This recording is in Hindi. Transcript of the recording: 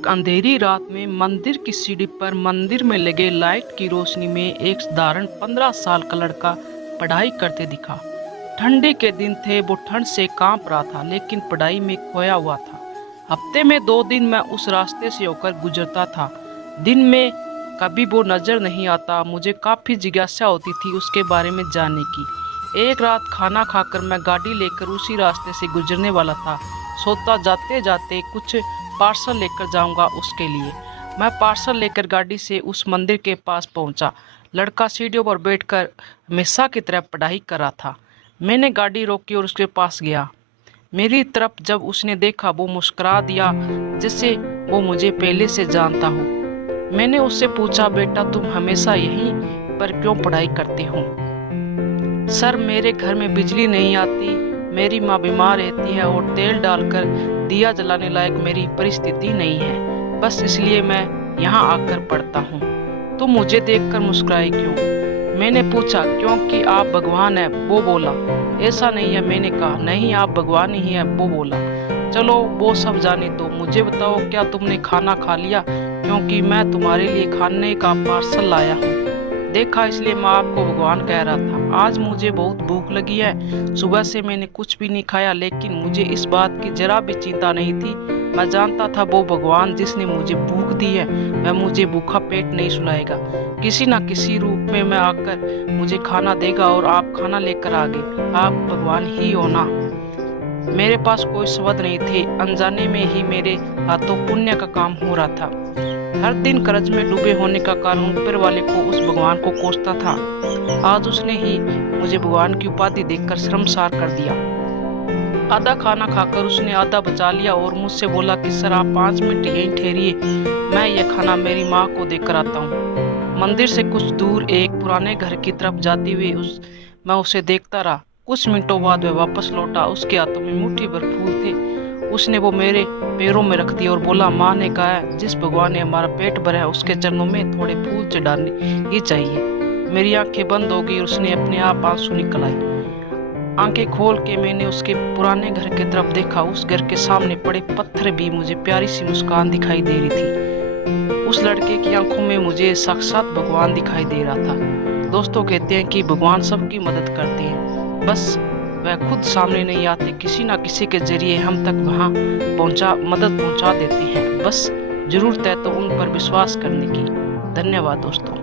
एक अंधेरी रात में मंदिर की सीढ़ी पर मंदिर में लगे लाइट की रोशनी में एक साधारण 15 साल का लड़का पढ़ाई करते दिखा। ठंडी के दिन थे, वो ठंड से कांप रहा था लेकिन पढ़ाई में खोया हुआ था। हफ्ते में 2 दिन मैं उस रास्ते से होकर गुजरता था। दिन में कभी वो नजर नहीं आता। मुझे काफ़ी जिज्ञासा होती थी उसके बारे में जानने की। एक रात खाना खाकर मैं गाड़ी लेकर उसी रास्ते से गुजरने वाला था। सोता जाते जाते कुछ पार्सल लेकर जाऊंगा उसके लिए। मैं पार्सल लेकर गाड़ी से उस मंदिर के पास पहुंचा। लड़का सीढ़ियों पर बैठकर हमेशा की तरह पढ़ाई कर रहा था। मैंने गाड़ी रोकी और उसके पास गया। मेरी तरफ जब उसने देखा वो मुस्कुरा दिया जैसे वो मुझे पहले से जानता हो। मैंने उससे पूछा, बेटा तुम हमेशा यहीं पर क्यों पढ़ाई करते हो? सर, मेरे घर में बिजली नहीं आती, मेरी माँ बीमार रहती है और तेल डालकर दिया जलाने लायक मेरी परिस्थिति नहीं है, बस इसलिए मैं यहाँ आकर पढ़ता हूँ। तुम मुझे देखकर मुस्कुराई क्यों? मैंने पूछा। क्योंकि आप भगवान है, वो बोला। ऐसा नहीं है, मैंने कहा। नहीं, आप भगवान ही है, वो बोला। चलो वो सब जाने दो, मुझे बताओ क्या तुमने खाना खा लिया? क्योंकि मैं तुम्हारे लिए खाने का पार्सल लाया हूँ। देखा, इसलिए मैं आपको भगवान कह रहा था। आज मुझे बहुत भूख लगी है। सुबह से मैंने कुछ भी नहीं खाया, लेकिन मुझे इस बात की जरा भी चिंता नहीं थी। मैं जानता था वो भगवान जिसने मुझे भूख दी है वह मुझे भूखा पेट नहीं सुलाएगा। किसी न किसी रूप में मैं आकर मुझे खाना देगा और आप खाना लेकर आ गए। आप भगवान ही हो ना। मेरे पास कोई शब्द नहीं थे। अनजाने में ही मेरे हाथों पुण्य का काम हो रहा था। हर दिन कर्ज में डूबे होने का कारण ऊपर वाले को, उस भगवान को कोसता था। आज उसने ही मुझे भगवान की उपाधि देकर शर्मसार कर दिया। आधा खाना खाकर उसने आधा बचा लिया और मुझसे बोला कि सर आप 5 मिनट यहीं ठहरिए, मैं यह खाना मेरी माँ को देकर आता हूँ। मंदिर से कुछ दूर एक पुराने घर की तरफ जाती हुई मैं उसे देखता रहा। कुछ मिनटों बाद वह वापस लौटा। उसके हाथों में मुट्ठी भर फूल थे। उसने वो मेरे पैरों में रख दिया और बोला, माँ ने कहा है जिस भगवान ने हमारा पेट भरा है उसके चरणों में थोड़े फूल चढ़ाने ही चाहिए। मेरी आंखें बंद हो गई और उसने अपने आप आंसू निकल आए। आंखें खोल के मैंने उसके पुराने घर की तरफ देखा। उस घर के सामने पड़े पत्थर भी मुझे प्यारी सी मुस्कान दिखाई दे रही थी। उस लड़के की आंखों में मुझे साक्षात भगवान दिखाई दे रहा था। दोस्तों कहते हैं कि भगवान सबकी मदद करते हैं, बस वह खुद सामने नहीं आते, किसी ना किसी के जरिए हम तक वहाँ मदद पहुँचा देते हैं। बस जरूरत है तो उन पर विश्वास करने की। धन्यवाद दोस्तों।